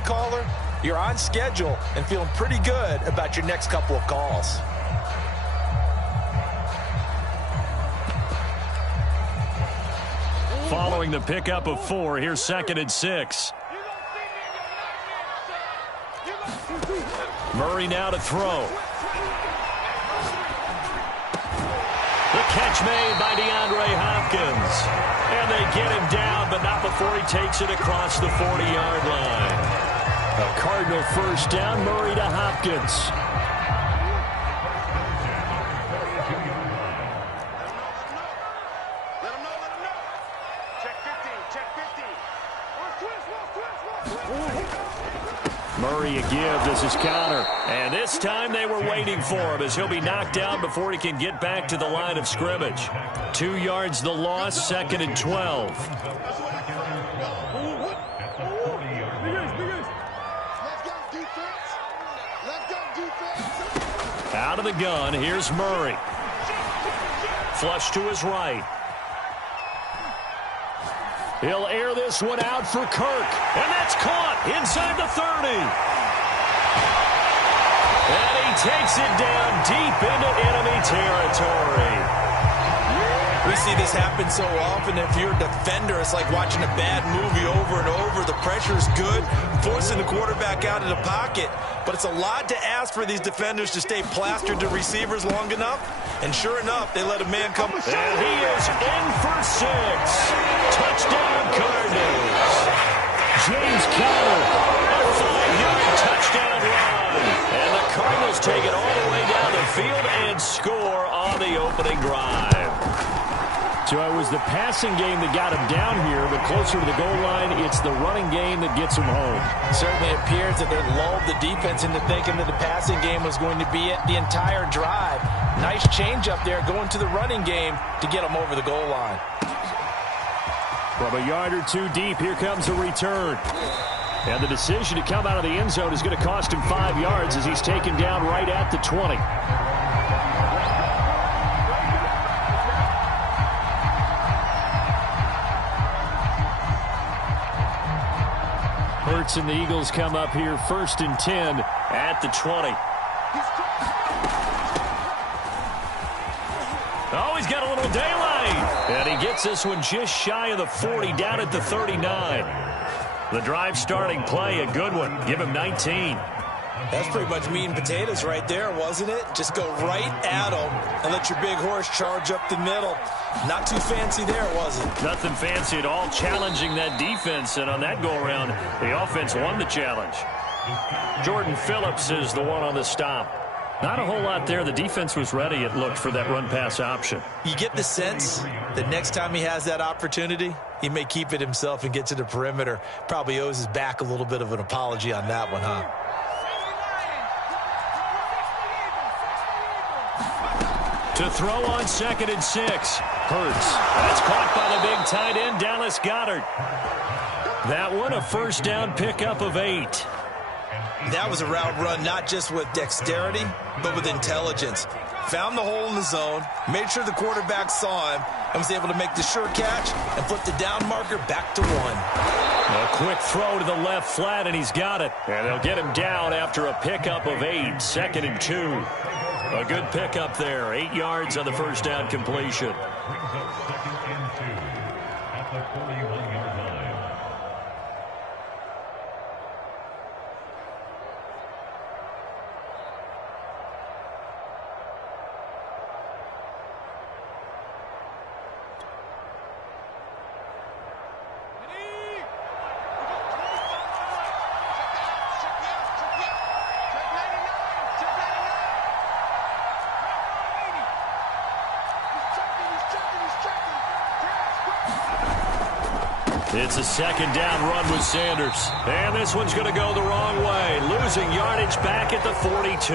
play caller, you're on schedule and feeling pretty good about your next couple of calls. Following the pickup of 4, here's 2nd and 6. Murray now to throw. The catch made by DeAndre Hopkins. And they get him down, but not before he takes it across the 40-yard line. A Cardinal first down, Murray to Hopkins. Murray a give. This is counter. And this time they were waiting for him as he'll be knocked down before he can get back to the line of scrimmage. 2 yards the loss, 2nd and 12. Out of the gun, here's Murray. Flush to his right. He'll air this one out for Kirk. And that's caught inside the 30. And he takes it down deep into enemy territory. We see this happen so often. If you're a defender, it's like watching a bad movie over and over. The pressure's good, forcing the quarterback out of the pocket. But it's a lot to ask for these defenders to stay plastered to receivers long enough. And sure enough, they let a man come. And he is in for 6. Touchdown, Cardinals. James Conner, a 5-yard touchdown run. And the Cardinals take it all the way down the field and score on the opening drive. So it was the passing game that got him down here, but closer to the goal line, it's the running game that gets him home. Certainly appears that they lulled the defense into thinking that the passing game was going to be it the entire drive. Nice change up there going to the running game to get him over the goal line. From a yard or 2 deep, here comes a return. And the decision to come out of the end zone is going to cost him 5 yards as he's taken down right at the 20. Hurts and the Eagles come up here 1st and 10 at the 20. Oh, he's got a little daylight. And he gets this one just shy of the 40, down at the 39. The drive starting play, a good one. Give him 19. That's pretty much meat and potatoes right there, wasn't it? Just go right at him and let your big horse charge up the middle. Not too fancy there, was it? Nothing fancy at all, challenging that defense. And on that go-around, the offense won the challenge. Jordan Phillips is the one on the stop. Not a whole lot there. The defense was ready, it looked, for that run-pass option. You get the sense that next time he has that opportunity, he may keep it himself and get to the perimeter. Probably owes his back a little bit of an apology on that one, huh? To throw on 2nd and 6. Hurts. That's caught by the big tight end, Dallas Goedert. That one, a first down pickup of 8. That was a route run not just with dexterity, but with intelligence. Found the hole in the zone, made sure the quarterback saw him, and was able to make the sure catch and flip the down marker back to 1. A quick throw to the left flat, and he's got it. And they'll get him down after a pickup of 8, 2nd and 2. A good pickup there, 8 yards on the first down completion. It's a second down run with Sanders. And this one's going to go the wrong way. Losing yardage back at the 42.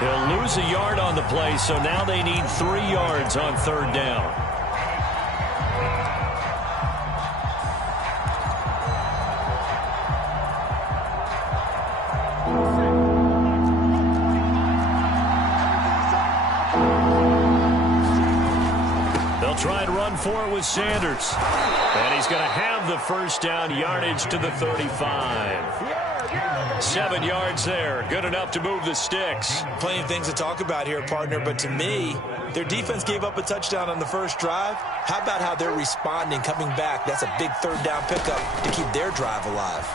He'll lose a yard on the play, so now they need 3 yards on 3rd down. Try and run for it with Sanders. And he's going to have the first down, yardage to the 35. 7 yards there. Good enough to move the sticks. Plenty of things to talk about here, partner, but to me, their defense gave up a touchdown on the first drive. How about how they're responding, coming back? That's a big third down pickup to keep their drive alive.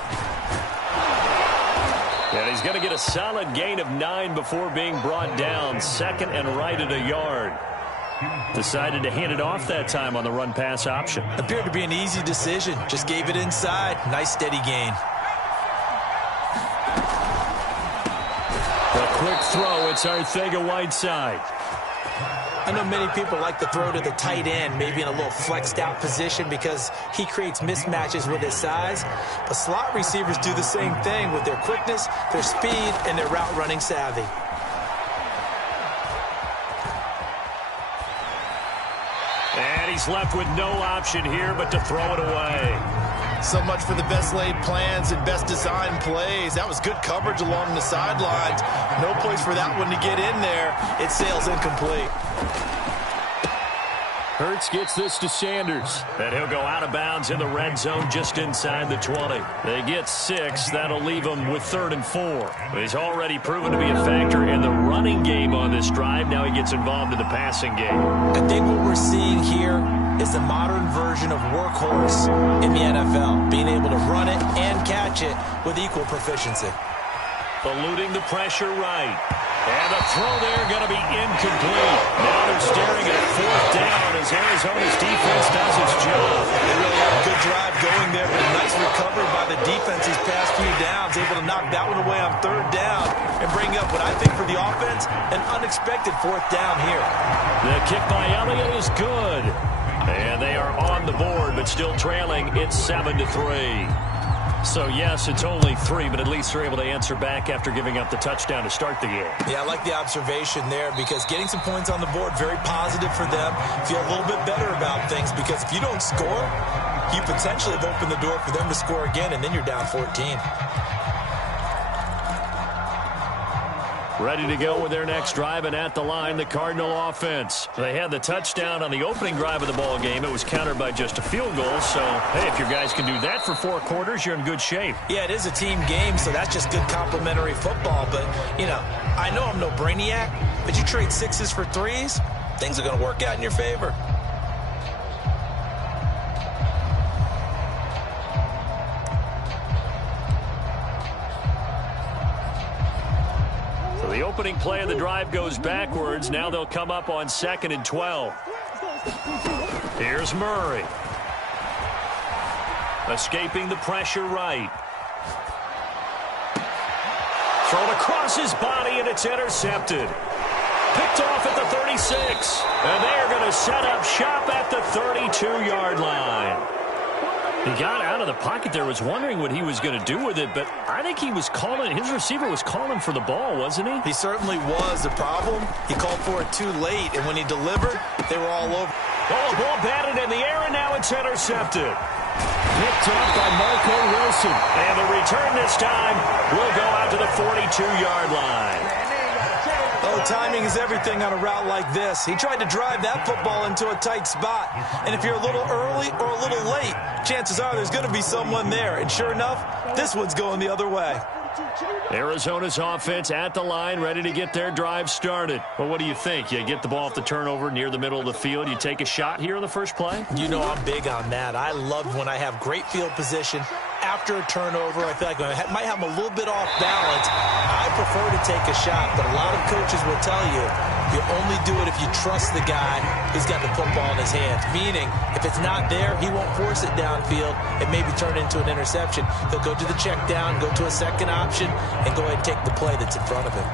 And he's going to get a solid gain of 9 before being brought down. Second and right at a yard. Decided to hand it off that time on the run-pass option. Appeared to be an easy decision. Just gave it inside. Nice, steady gain. A quick throw. It's Arcega-Whiteside. I know many people like to throw to the tight end, maybe in a little flexed out position because he creates mismatches with his size. But slot receivers do the same thing with their quickness, their speed, and their route running savvy. And he's left with no option here but to throw it away. So much for the best laid plans and best designed plays. That was good coverage along the sidelines. No place for that one to get in there. It sails incomplete. Hurts gets this to Sanders. And he'll go out of bounds in the red zone just inside the 20. They get 6. That'll leave him with 3rd and 4. He's already proven to be a factor in the running game on this drive. Now he gets involved in the passing game. I think what we're seeing here is the modern version of workhorse in the NFL, being able to run it and catch it with equal proficiency. Eluding the pressure right. And the throw there going to be incomplete. Now they're staring at 4th down as Arizona's defense does its job. They really had a good drive going there, but a nice recovery by the defense these past few downs, able to knock that one away on 3rd down and bring up what I think for the offense, an unexpected 4th down here. The kick by Elliott is good. And they are on the board, but still trailing. It's 7-3. So, yes, it's only 3, but at least they're able to answer back after giving up the touchdown to start the game. Yeah, I like the observation there because getting some points on the board, very positive for them. Feel a little bit better about things because if you don't score, you potentially have opened the door for them to score again, and then you're down 14. Ready to go with their next drive, and at the line, the Cardinal offense. They had the touchdown on the opening drive of the ball game. It was countered by just a field goal. So, hey, if your guys can do that for 4 quarters, you're in good shape. Yeah, it is a team game, so that's just good complimentary football. But, you know, I know I'm no brainiac, but you trade 6s for 3s, things are going to work out in your favor. The opening play of the drive goes backwards. Now they'll come up on 2nd and 12. Here's Murray. Escaping the pressure right. Thrown across his body, and it's intercepted. Picked off at the 36. And they're going to set up shop at the 32-yard line. He got out of the pocket there, was wondering what he was going to do with it, but I think he was calling, his receiver was calling for the ball, wasn't he? He certainly was. The problem, he called for it too late, and when he delivered, they were all over. Oh, ball batted in the air, and now it's intercepted. Picked up by Marco Wilson. And the return this time will go out to the 42-yard line. Oh, timing is everything on a route like this. He tried to drive that football into a tight spot. And if you're a little early or a little late, chances are there's going to be someone there. And sure enough, this one's going the other way. Arizona's offense at the line, ready to get their drive started. Well, what do you think? You get the ball off the turnover near the middle of the field. You take a shot here on the first play? You know I'm big on that. I love when I have great field position. After a turnover, I feel like I might have them a little bit off balance. I prefer to take a shot, but a lot of coaches will tell you you only do it if you trust the guy who's got the football in his hands. Meaning, if it's not there, he won't force it downfield and maybe turn it into an interception. He'll go to the check down, go to a second option, and go ahead and take the play that's in front of him.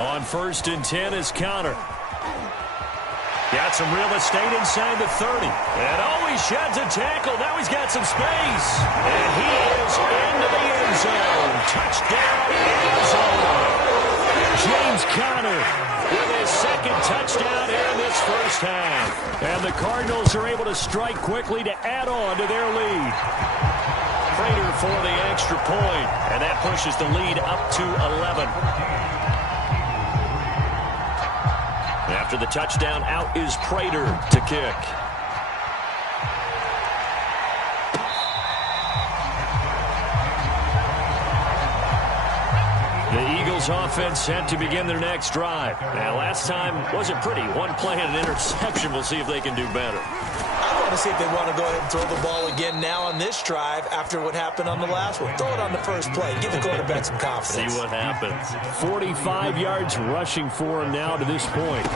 On 1st and 10 is counter. Got some real estate inside the 30. And he sheds a tackle. Now he's got some space. And he is into the end zone. Touchdown, Arizona. James Conner with his 2nd touchdown here in this first half. And the Cardinals are able to strike quickly to add on to their lead. for the extra point, and that pushes the lead up to 11. After the touchdown, out is Prater to kick. The Eagles offense set to begin their next drive. Now, last time wasn't pretty. One play and an interception. We'll see if they can do better. I want to see if they want to go ahead and throw the ball again now on this drive after what happened on the last one. Throw it on the first play. Give the quarterback some confidence. See what happens. 45 yards rushing for him now to this point.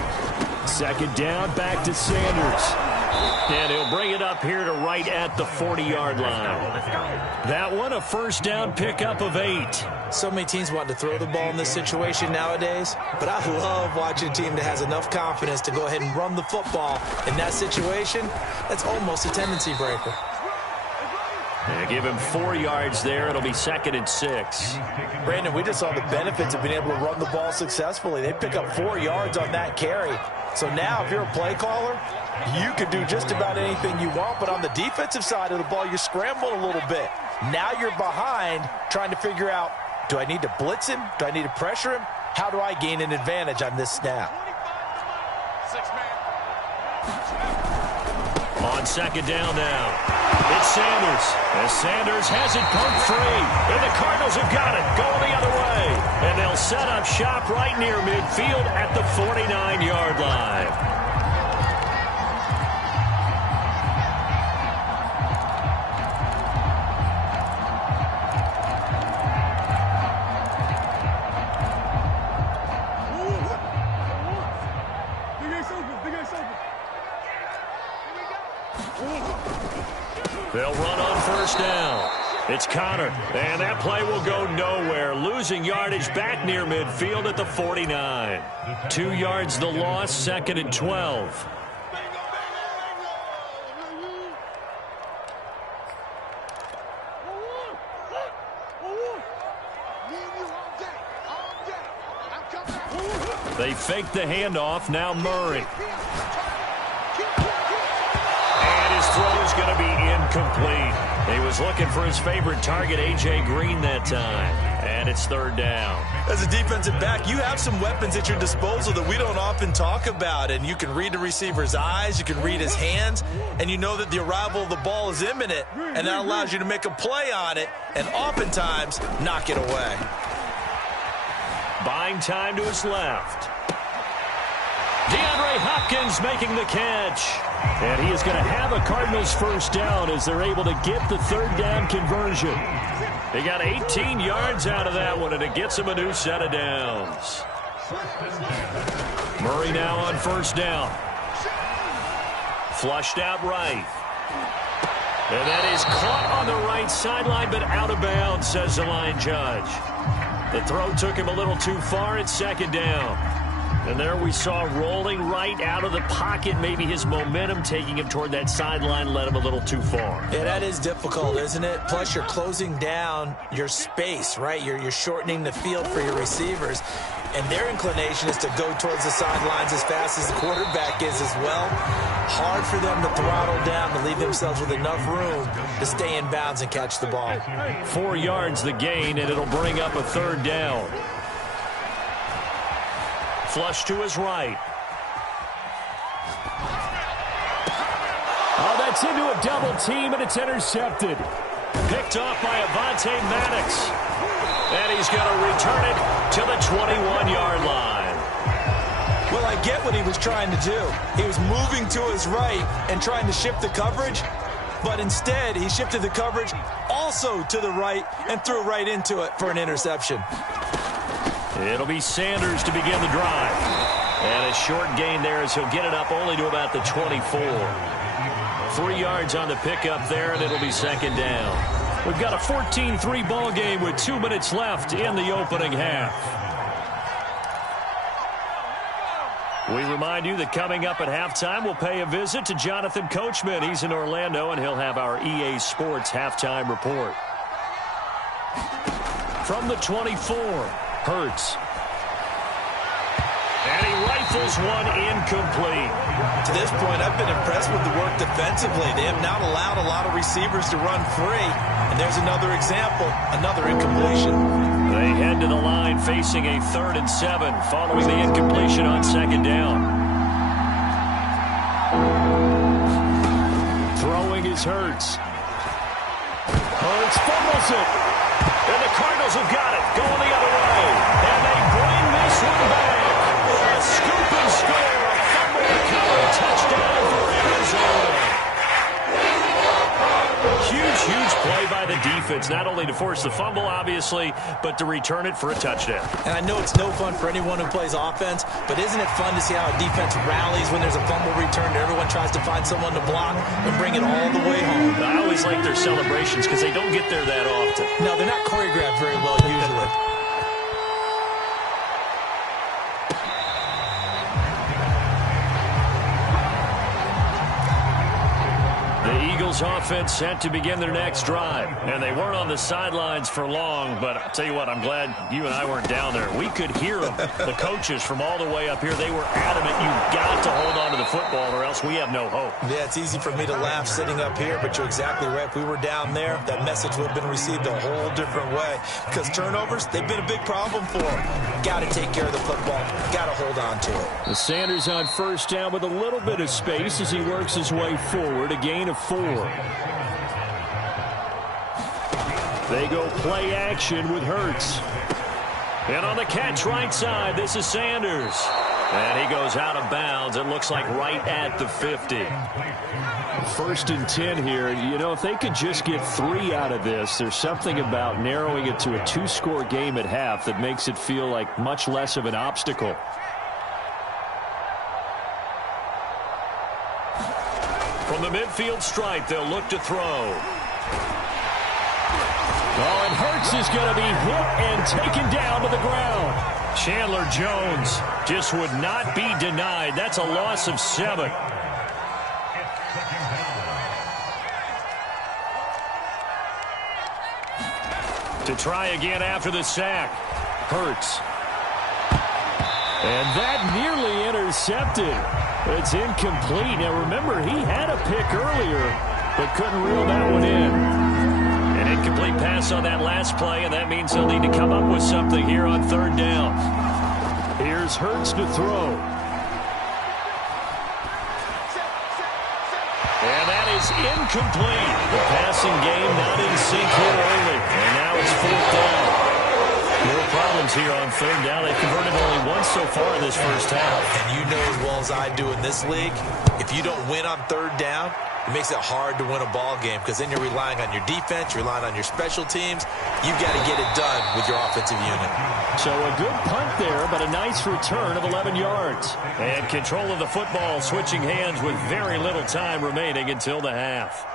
Second down, back to Sanders. And he'll bring it up here to right at the 40-yard line. That one, a first down pickup of 8. So many teams want to throw the ball in this situation nowadays, but I love watching a team that has enough confidence to go ahead and run the football. In that situation, that's almost a tendency breaker. And give him 4 yards there. It'll be 2nd and 6. Brandon, we just saw the benefits of being able to run the ball successfully. They pick up 4 yards on that carry. So now if you're a play caller, you can do just about anything you want, but on the defensive side of the ball, you're scrambling a little bit. Now you're behind trying to figure out, do I need to blitz him? Do I need to pressure him? How do I gain an advantage on this snap? On second down now, it's Sanders. As Sanders has it pumped free. And the Cardinals have got it, going the other way. And they'll set up shop right near midfield at the 49-yard line. They'll run on first down. It's Connor, and that play will go nowhere. Losing yardage back near midfield at the 49. 2 yards the loss, 2nd and 12. They fake the handoff, now Murray. Throw is going to be incomplete. He was looking for his favorite target, A.J. Green, that time. And it's 3rd down. As a defensive back, you have some weapons at your disposal that we don't often talk about. And you can read the receiver's eyes, you can read his hands, and you know that the arrival of the ball is imminent. And that allows you to make a play on it and oftentimes knock it away. Buying time to his left. DeAndre Hopkins making the catch. And he is going to have a Cardinals first down as they're able to get the 3rd down conversion. They got 18 yards out of that one, and it gets them a new set of downs. Murray now on first down. Flushed out right. And that is caught on the right sideline, but out of bounds, says the line judge. The throw took him a little too far. It's 2nd down. And there we saw rolling right out of the pocket. Maybe his momentum taking him toward that sideline led him a little too far. Yeah, that is difficult, isn't it? Plus, you're closing down your space, right? You're shortening the field for your receivers. And their inclination is to go towards the sidelines as fast as the quarterback is as well. Hard for them to throttle down to leave themselves with enough room to stay in bounds and catch the ball. 4 yards the gain, and it'll bring up a 3rd down. Flush to his right. Oh, that's into a double team, and it's intercepted. Picked off by Avonte Maddox. And he's going to return it to the 21-yard line. Well, I get what he was trying to do. He was moving to his right and trying to shift the coverage, but instead he shifted the coverage also to the right and threw right into it for an interception. It'll be Sanders to begin the drive. And a short gain there as he'll get it up only to about the 24. 3 yards on the pickup there, and it'll be 2nd down. We've got a 14-3 ball game with 2 minutes left in the opening half. We remind you that coming up at halftime, we'll pay a visit to Jonathan Coachman. He's in Orlando, and he'll have our EA Sports halftime report. From the 24, Hurts. And he rifles rifles one incomplete. To this point, I've been impressed with the work defensively. They have not allowed a lot of receivers to run free. And there's another example, another incompletion. They head to the line facing a 3rd and 7 following the incompletion on 2nd down. Throwing is Hurts. Hurts fumbles it. And the Cardinals have got it. Going the other way. And they bring this one back. A scoop and score. A fumble recovery. Touchdown for Arizona. Huge play by the defense. Not only to force the fumble, obviously, but to return it for a touchdown. And I know it's no fun for anyone who plays offense, but isn't it fun to see how a defense rallies when there's a fumble return and everyone tries to find someone to block and bring it all the way home? I always like their celebrations because they don't get there that often. No, they're not choreographed very well usually. Offense set to begin their next drive. And they weren't on the sidelines for long, but I'll tell you what, I'm glad you and I weren't down there. We could hear them. The coaches from all the way up here, they were adamant, you've got to hold on to the football or else we have no hope. Yeah, it's easy for me to laugh sitting up here, but you're exactly right. If we were down there, that message would have been received a whole different way. Because turnovers, they've been a big problem for them. Got to take care of the football. Got to hold on to it. The Sanders on 1st down with a little bit of space as he works his way forward. A gain of 4. They go play action with Hurts. And on the catch right side, this is Sanders. And he goes out of bounds. It looks like right at the 50. 1st and 10 here. You know, if they could just get 3 out of this, there's something about narrowing it to a 2-score game at half that makes it feel like much less of an obstacle. From the midfield stripe, they'll look to throw. Oh, and Hurts is going to be hit and taken down to the ground. Chandler Jones just would not be denied. That's a loss of 7. To try again after the sack. Hurts. And that nearly intercepted. It's incomplete. Now, remember, he had a pick earlier, but couldn't reel that one in. An incomplete pass on that last play, and that means they'll need to come up with something here on 3rd down. Here's Hurts to throw. And that is incomplete. The passing game not in sync here early. And now it's 4th down. More problems here on 3rd down. They've converted only once so far in this first half. And you know as well as I do in this league, if you don't win on 3rd down, it makes it hard to win a ball game because then you're relying on your defense, you're relying on your special teams. You've got to get it done with your offensive unit. So a good punt there, but a nice return of 11 yards. And control of the football switching hands with very little time remaining until the half.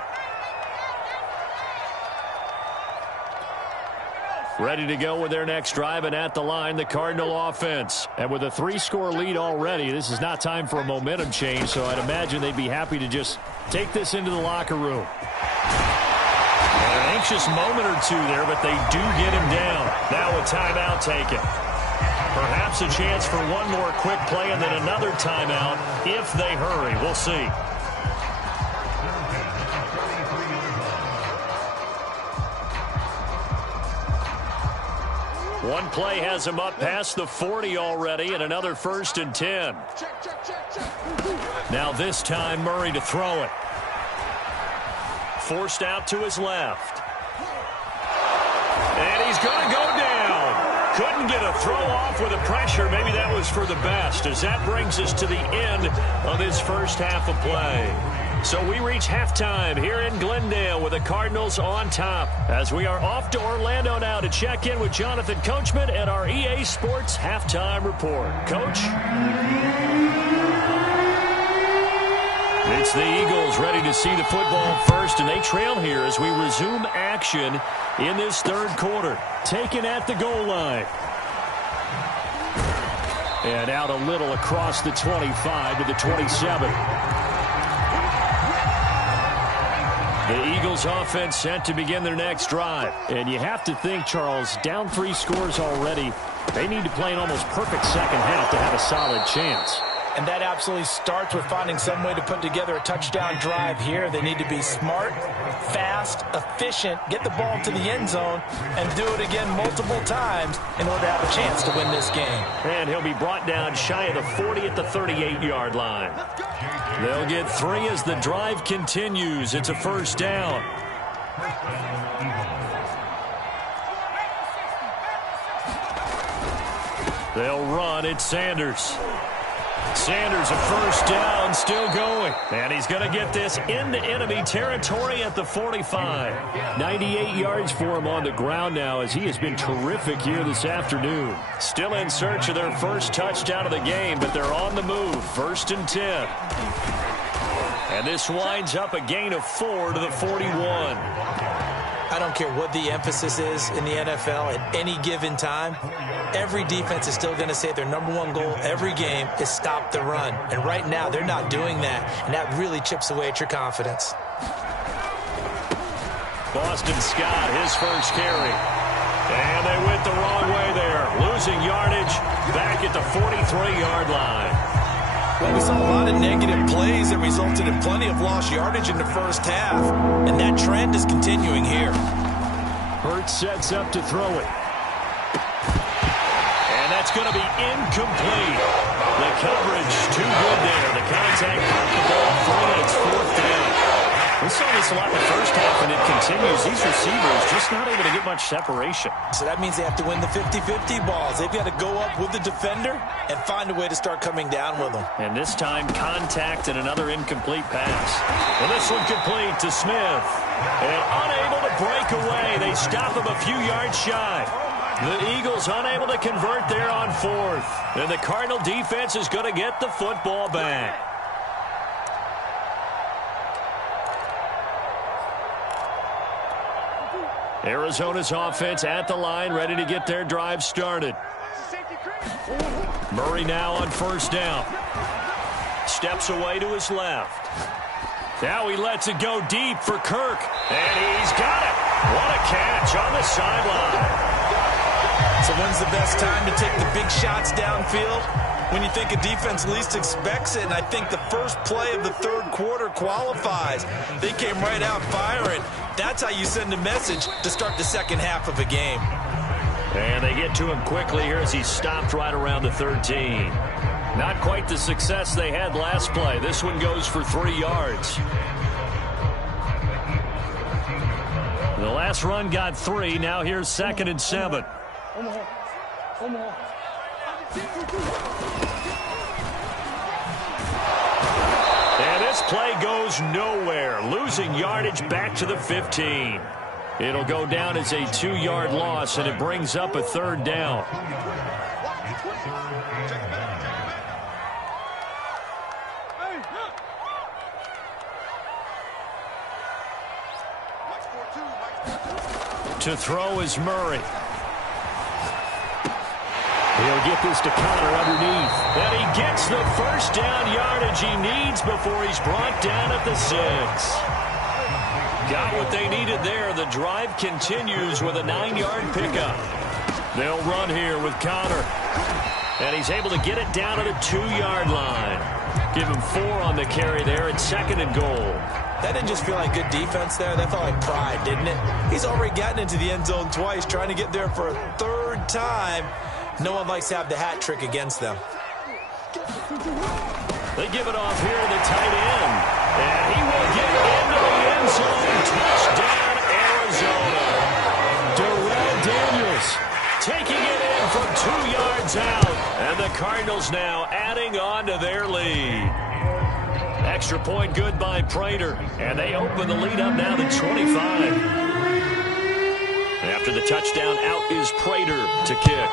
Ready to go with their next drive, and at the line, the Cardinal offense. And with a 3-score lead already, this is not time for a momentum change, so I'd imagine they'd be happy to just take this into the locker room. And an anxious moment or two there, but they do get him down. Now a timeout taken. Perhaps a chance for one more quick play and then another timeout if they hurry. We'll see. One play has him up past the 40 already, and another 1st and 10. Now this time Murray to throw it. Forced out to his left. And he's going to go down. Couldn't get a throw off with the pressure. Maybe that was for the best, as that brings us to the end of this first half of play. So we reach halftime here in Glendale with the Cardinals on top, as we are off to Orlando now to check in with Jonathan Coachman at our EA Sports Halftime Report. Coach? It's the Eagles ready to see the football first, and they trail here as we resume action in this 3rd quarter. Taken at the goal line. And out a little across the 25 to the 27. The Eagles offense set to begin their next drive. And you have to think, Charles, down 3 scores already. They need to play an almost perfect second half to have a solid chance. And that absolutely starts with finding some way to put together a touchdown drive here. They need to be smart, fast, efficient, get the ball to the end zone, and do it again multiple times in order to have a chance to win this game. And he'll be brought down shy of the 40 at the 38-yard line. They'll get 3 as the drive continues. It's a first down. They'll run. It's Sanders. Sanders, a first down, still going. And he's going to get this into enemy territory at the 45. 98 yards for him on the ground now as he has been terrific here this afternoon. Still in search of their first touchdown of the game, but they're on the move. First and 10. And this winds up a gain of 4 to the 41. I don't care what the emphasis is in the NFL at any given time. Every defense is still going to say their number one goal every game is stop the run. And right now, they're not doing that, and that really chips away at your confidence. Boston Scott, his first carry. And they went the wrong way there. Losing yardage back at the 43-yard line. Well, we saw a lot of negative plays that resulted in plenty of lost yardage in the first half, and that trend is continuing here. Hurts sets up to throw it. And that's going to be incomplete. The coverage too good there. The contact caught the ball free, and it's fourth down. We saw this a lot in the first half, and it continues. These receivers just not able to get much separation. So that means they have to win the 50-50 balls. They've got to go up with the defender and find a way to start coming down with them. And this time, contact and another incomplete pass. Well, this one complete to Smith. And unable to break away. They stop him a few yards shy. The Eagles unable to convert there on fourth. And the Cardinal defense is going to get the football back. Arizona's offense at the line, ready to get their drive started. Murray now on first down. Steps away to his left. Now he lets it go deep for Kirk. And he's got it. What a catch on the sideline. So when's the best time to take the big shots downfield? When you think a defense least expects it, and I think the first play of the third quarter qualifies. They came right out firing. That's how you send a message to start the second half of a game. And they get to him quickly here as he stopped right around the 13. Not quite the success they had last play. This one goes for 3 yards. The last run got 3. Now here's 2nd and 7. And this play goes nowhere. Losing yardage back to the 15. It'll go down as a 2-yard loss, and it brings up a third down. To throw is Murray. He'll get this to Connor underneath. And he gets the first down yardage he needs before he's brought down at the 6. Got what they needed there. The drive continues with a 9-yard pickup. They'll run here with Connor. And he's able to get it down to the 2-yard line. Give him 4 on the carry there at 2nd and goal. That didn't just feel like good defense there. That felt like pride, didn't it? He's already gotten into the end zone twice, trying to get there for a 3rd time. No one likes to have the hat trick against them. They give it off here to the tight end. And he will get into the end zone. Touchdown, Arizona. Darrell Daniels taking it in from 2 yards out. And the Cardinals now adding on to their lead. Extra point good by Prater. And they open the lead up now to 25. After the touchdown, out is Prater to kick.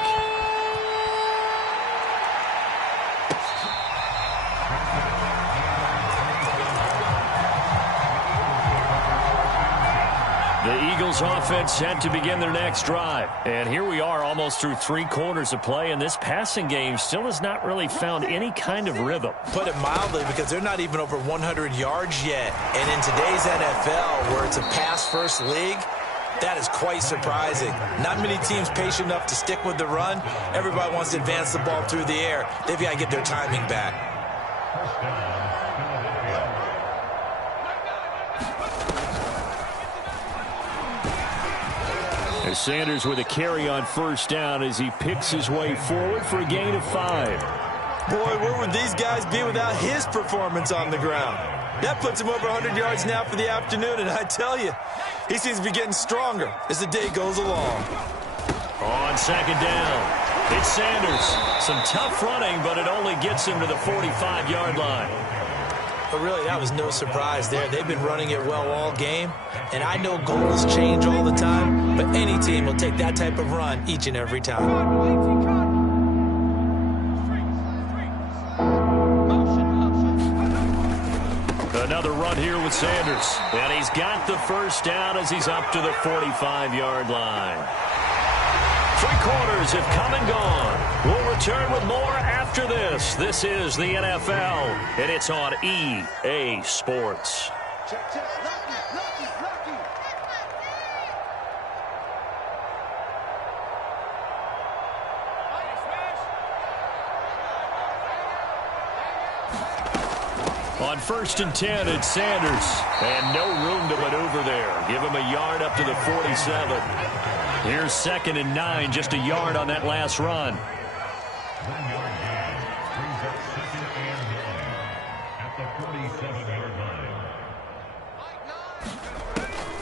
The Eagles offense set to begin their next drive. And here we are almost through 3 quarters of play, and this passing game still has not really found any kind of rhythm. Put it mildly, because they're not even over 100 yards yet. And in today's NFL, where it's a pass-first league, that is quite surprising. Not many teams patient enough to stick with the run. Everybody wants to advance the ball through the air. They've got to get their timing back. As Sanders with a carry on first down as he picks his way forward for a gain of 5. Boy, where would these guys be without his performance on the ground? That puts him over 100 yards now for the afternoon, and I tell you, he seems to be getting stronger as the day goes along. On second down, it's Sanders. Some tough running, but it only gets him to the 45-yard line. But really, that was no surprise there. They've been running it well all game, and I know goals change all the time, but any team will take that type of run each and every time. Another run here with Sanders, and he's got the first down as he's up to the 45-yard line. 3 quarters have come and gone. We'll return with more after this. This is the NFL, and it's on EA Sports. On 1st and 10, it's Sanders. And no room to maneuver there. Give him a yard up to the 47. Here's 2nd and 9, just a yard on that last run.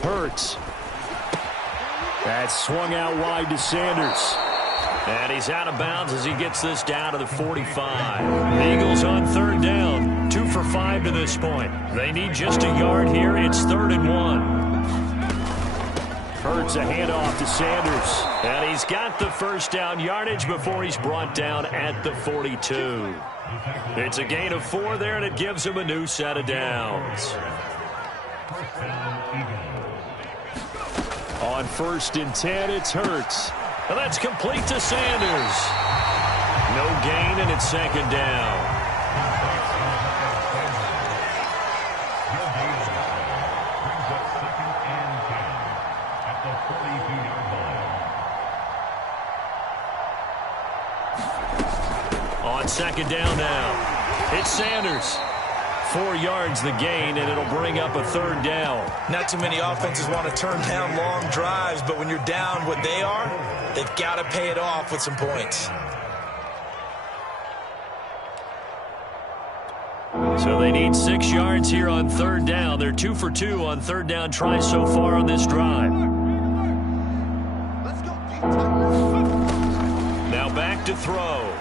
Hurts. That's swung out wide to Sanders. And he's out of bounds as he gets this down to the 45. The Eagles on 3rd down. 2 for 5 to this point. They need just a yard here. It's 3rd and 1. Hurts a handoff to Sanders. And he's got the first down yardage before he's brought down at the 42. It's a gain of 4 there, and it gives him a new set of downs. On 1st and 10, it's Hurts. And that's complete to Sanders. No gain, and it's 2nd down. On 2nd down now, it's Sanders. 4 yards the gain, and it'll bring up a 3rd down. Not too many offenses want to turn down long drives, but when you're down what they are, they've got to pay it off with some points. So they need 6 yards here on 3rd down. They're 2 for 2 on 3rd down tries so far on this drive. Now back to throw.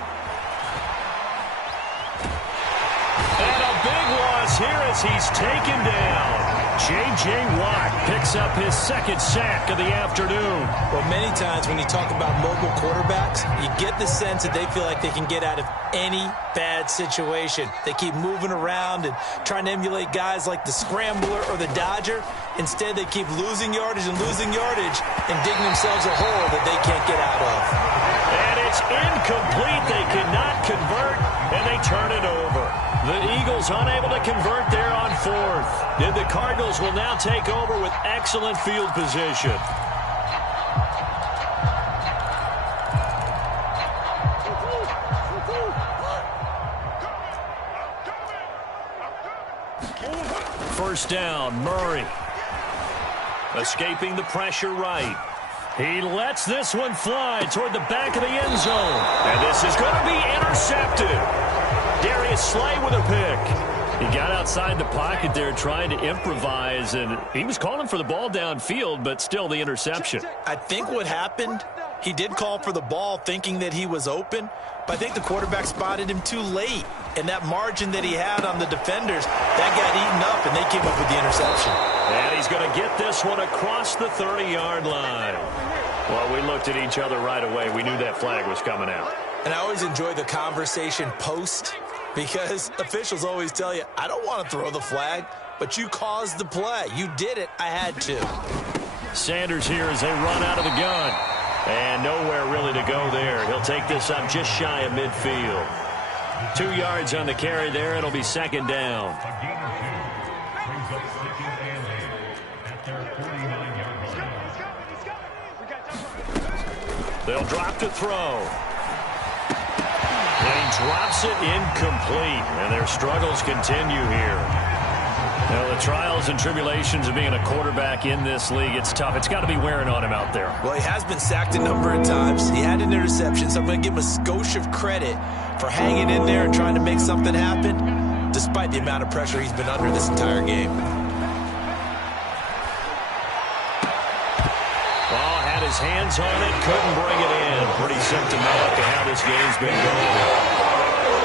Here as he's taken down. J.J. Watt picks up his 2nd sack of the afternoon. Well, many times when you talk about mobile quarterbacks, you get the sense that they feel like they can get out of any bad situation. They keep moving around and trying to emulate guys like the Scrambler or the Dodger. Instead, they keep losing yardage and digging themselves a hole that they can't get out of. And it's incomplete. They cannot convert, and they turn it over. The Eagles unable to convert there on 4th. And the Cardinals will now take over with excellent field position. First down, Murray. Escaping the pressure right. He lets this one fly toward the back of the end zone. And this is going to be intercepted. Darius Slay with a pick. He got outside the pocket there trying to improvise, and he was calling for the ball downfield, but still the interception. I think what happened, he did call for the ball thinking that he was open, but I think the quarterback spotted him too late. And that margin that he had on the defenders, that got eaten up, and they came up with the interception. And he's going to get this one across the 30-yard line. Well, we looked at each other right away. We knew that flag was coming out. And I always enjoy the conversation post, because officials always tell you, I don't want to throw the flag, but you caused the play. You did it. I had to. Sanders here as they run out of the gun. And nowhere really to go there. He'll take this up just shy of midfield. 2 yards on the carry there. It'll be 2nd down. They'll drop to throw. And he drops it incomplete. And their struggles continue here. Now, the trials and tribulations of being a quarterback in this league, it's tough. It's got to be wearing on him out there. Well, he has been sacked a number of times. He had an interception, so I'm going to give him a skosh of credit for hanging in there and trying to make something happen, despite the amount of pressure he's been under this entire game. Ball had his hands on it, couldn't bring it in. Pretty symptomatic of how this game's been going.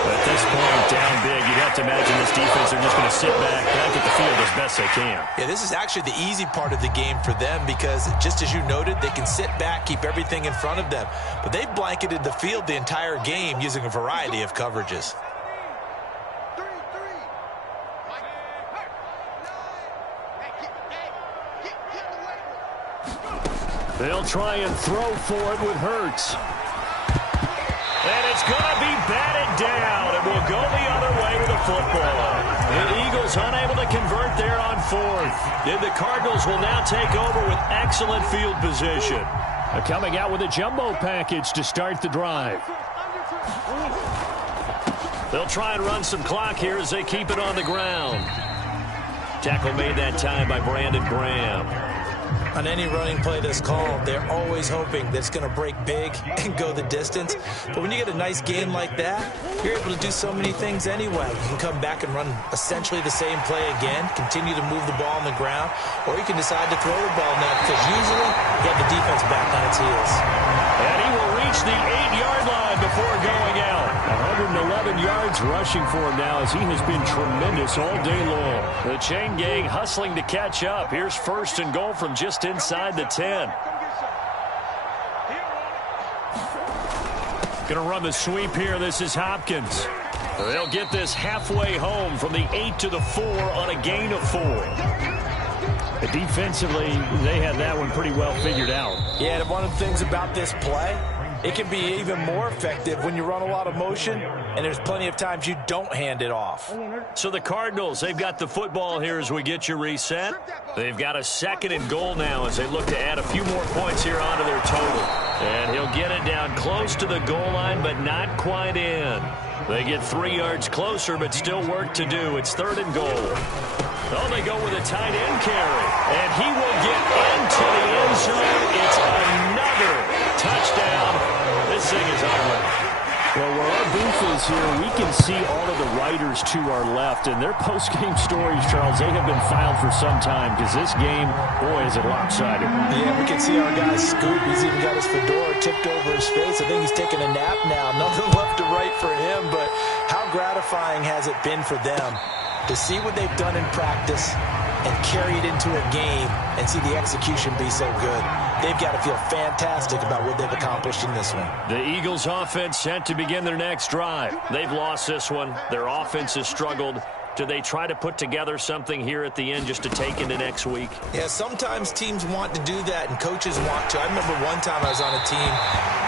At this point, down big, you'd have to imagine this defense are just going to sit back at the field as best they can. Yeah, this is actually the easy part of the game for them because, just as you noted, they can sit back, keep everything in front of them. But they've blanketed the field the entire game using a variety of coverages. They'll try and throw for it with Hurts. And it's going to be batted down, and will go the other way with the football. The Eagles unable to convert there on fourth. And the Cardinals will now take over with excellent field position. Coming out with a jumbo package to start the drive. They'll try and run some clock here as they keep it on the ground. Tackle made that time by Brandon Graham. On any running play that's called, they're always hoping that it's going to break big and go the distance. But when you get a nice game like that, you're able to do so many things anyway. You can come back and run essentially the same play again, continue to move the ball on the ground, or you can decide to throw the ball now because usually you have the defense back on its heels. And he will reach the 8-yard line before going out. 111 yards rushing for him now as he has been tremendous all day long. The chain gang hustling to catch up. Here's first and goal from just inside the 10. Going to run the sweep here. This is Hopkins. They'll get this halfway home from the 8 to the 4 on a gain of 4. Defensively, they had that one pretty well figured out. Yeah, and one of the things about this play, it can be even more effective when you run a lot of motion, and there's plenty of times you don't hand it off. So the Cardinals, they've got the football here as we get you reset. They've got a second and goal now as they look to add a few more points here onto their total. And he'll get it down close to the goal line, but not quite in. They get 3 yards closer, but still work to do. It's third and goal. Oh, they go with a tight end carry. And he will get into the end zone. It's another touchdown. This thing is ugly. Well, where our booth is here, we can see all of the writers to our left. And their post-game stories, Charles, they have been filed for some time because this game, boy, is it lopsided. Yeah, we can see our guy Scoop. He's even got his fedora tipped over his face. I think he's taking a nap now. Nothing left to write for him, but how gratifying has it been for them to see what they've done in practice and carry it into a game and see the execution be so good. They've got to feel fantastic about what they've accomplished in this one. The Eagles offense set to begin their next drive. They've lost this one. Their offense has struggled. Do they try to put together something here at the end just to take into next week? Yeah, sometimes teams want to do that and coaches want to. I remember one time I was on a team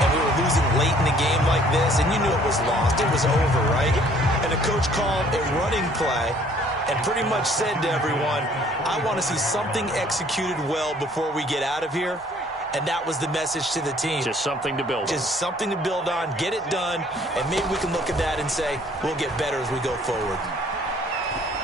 and we were losing late in the game like this, and you knew it was lost. It was over, right? And the coach called a running play and pretty much said to everyone, I want to see something executed well before we get out of here. And that was the message to the team. Just something to build on. Just something to build on, get it done, and maybe we can look at that and say, we'll get better as we go forward.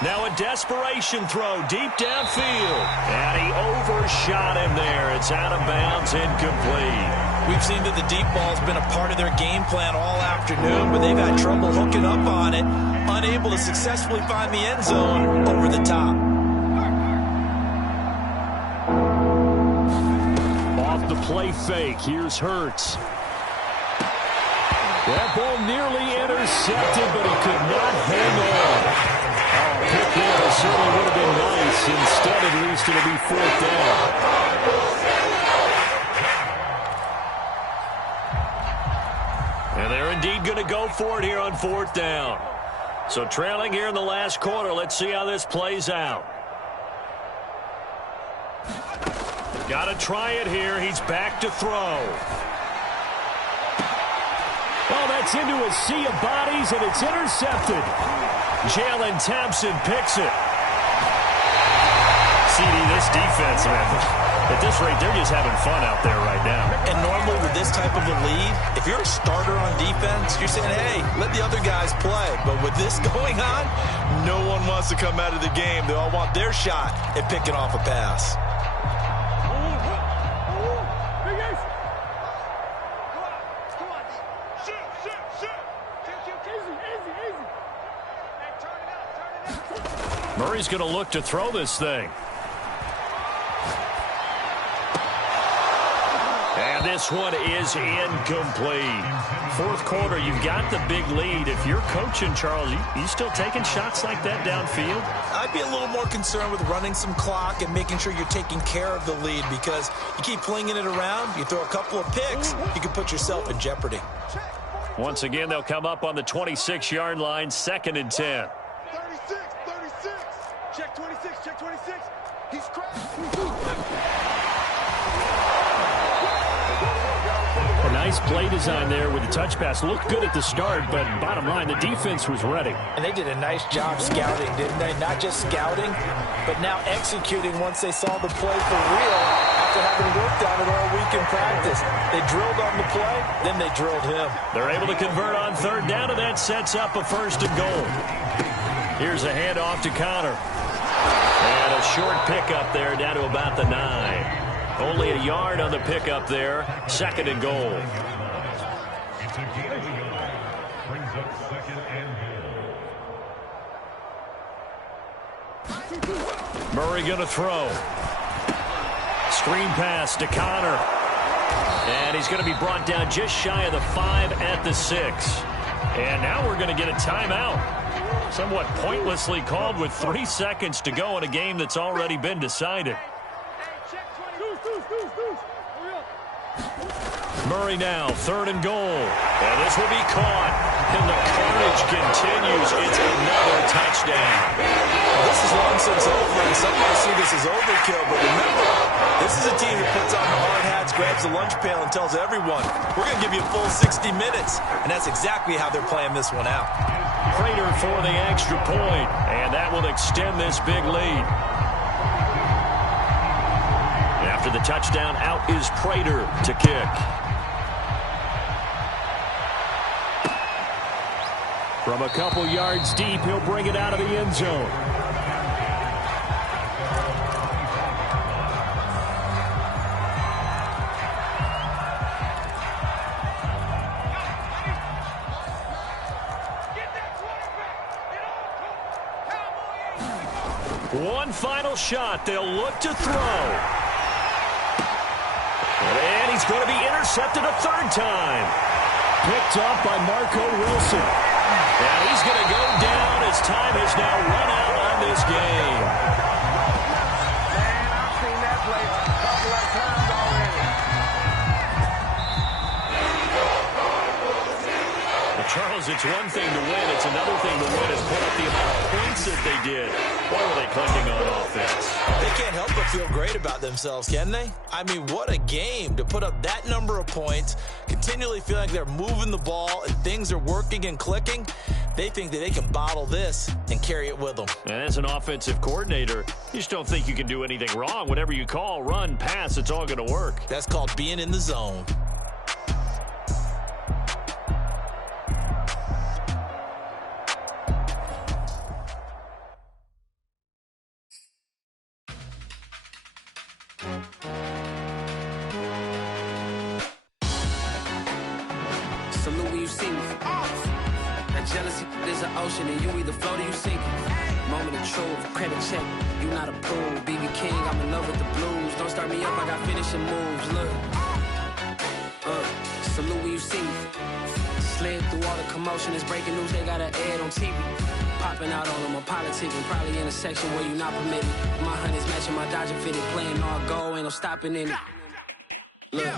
Now a desperation throw deep downfield. And he overshot him there. It's out of bounds, incomplete. We've seen that the deep ball's been a part of their game plan all afternoon, but they've had trouble hooking up on it, unable to successfully find the end zone over the top. Off the play fake, here's Hurts. That ball nearly intercepted, but he could not hang on. Pick there certainly would have been nice. Instead, at least it'll be fourth down. And they're indeed going to go for it here on fourth down. So trailing here in the last quarter. Let's see how this plays out. Got to try it here. He's back to throw. Oh, that's into a sea of bodies, and it's intercepted. Jalen Thompson picks it. CD, this defense, man, At this rate, they're just having fun out there right now. And normally with this type of a lead, if you're a starter on defense, you're saying, hey, let the other guys play. But with this going on, no one wants to come out of the game. They all want their shot at picking off a pass. Murray's going to look to throw this thing. And this one is incomplete. Fourth quarter, you've got the big lead. If you're coaching, Charles, you still taking shots like that downfield? I'd be a little more concerned with running some clock and making sure you're taking care of the lead, because you keep flinging it around, you throw a couple of picks, you can put yourself in jeopardy. Once again, they'll come up on the 26-yard line, 2nd and 10. 36. Check 26, check 26. He's crashed. A nice play design there with the touch pass. Looked good at the start, but bottom line, the defense was ready. And they did a nice job scouting, didn't they? Not just scouting, but now executing once they saw the play for real after having worked on it all week in practice. They drilled on the play, then they drilled him. They're able to convert on 3rd down, and that sets up a 1st and goal. Here's a handoff to Connor. And a short pickup there down to about the 9. Only a yard on the pickup there. 2nd and goal. Murray going to throw. Screen pass to Connor. And he's going to be brought down just shy of the 5 at the 6. And now we're going to get a timeout. Somewhat pointlessly called with 3 seconds to go in a game that's already been decided. Murray now, 3rd and goal. And this will be caught. And the carnage continues. It's another touchdown. Well, this is long since over, and some might see this as overkill. But remember, this is a team that puts on the hard hats, grabs the lunch pail, and tells everyone, we're going to give you a full 60 minutes. And that's exactly how they're playing this one out. Prater for the extra point, and that will extend this big lead. After the touchdown, out is Prater to kick. From a couple yards deep, he'll bring it out of the end zone. One final shot. They'll look to throw. And he's going to be intercepted a 3rd time. Picked up by Marco Wilson. And he's going to go down as time has now run out on this game. Man, I've seen that play a couple of times already. Well, Charles, it's one thing to win. It's another thing to win is put up the amount of points that they did. What were they clicking on offense? They can't help but feel great about themselves, can they? I mean, what a game to put up that number of points, continually feeling like they're moving the ball and things are working and clicking. They think that they can bottle this and carry it with them. And as an offensive coordinator, you just don't think you can do anything wrong. Whatever you call, run, pass, it's all going to work. That's called being in the zone. Salute when you see me. That jealousy is an ocean, and you either float or you sink it. Moment of truth, credit check, you not approved. BB King, I'm in love with the blues. Don't start me up, I got finishing moves. Look, salute when you see me. Slid through all the commotion, it's breaking news, they got an ad on TV. Popping out on them, I'm politicking, probably in a section where you not permitted. My honey's matching my Dodger fitted, playing all goal, ain't no stopping in it. Look,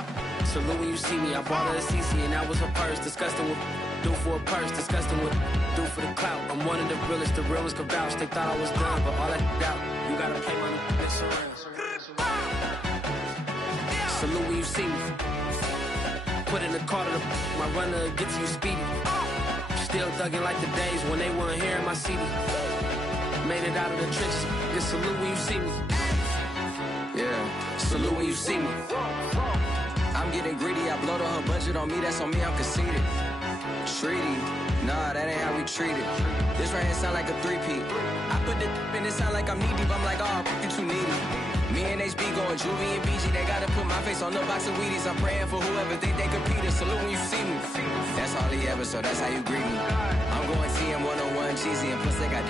salute when you see me. I bought her a CC and that was her purse. Disgusting with do for a purse. Disgusting with do for the clout. I'm one of the realest could vouch. They thought I was done, but all that doubt. You gotta play my next around. Salute when you see me. Put in the car to my runner, get to you speedy. Still thugging like the days when they weren't here in my CD. Made it out of the trenches. Just salute when you see me. Yeah. Salute when you see me. I'm getting greedy, I blowed on her budget on me, that's on me, I'm conceited. Treaty, nah, that ain't how we treat it. This right here sound like a three-peat. I put the in it sound like I'm knee-deep, I'm like, oh, you too needy. Me and HB going Juvie and BG, they gotta put my face on the box of Wheaties. I'm praying for whoever think they compete. Salute when you see me. That's all he ever, so that's how you greet me. I'm going TM 101 cheesy, and plus they got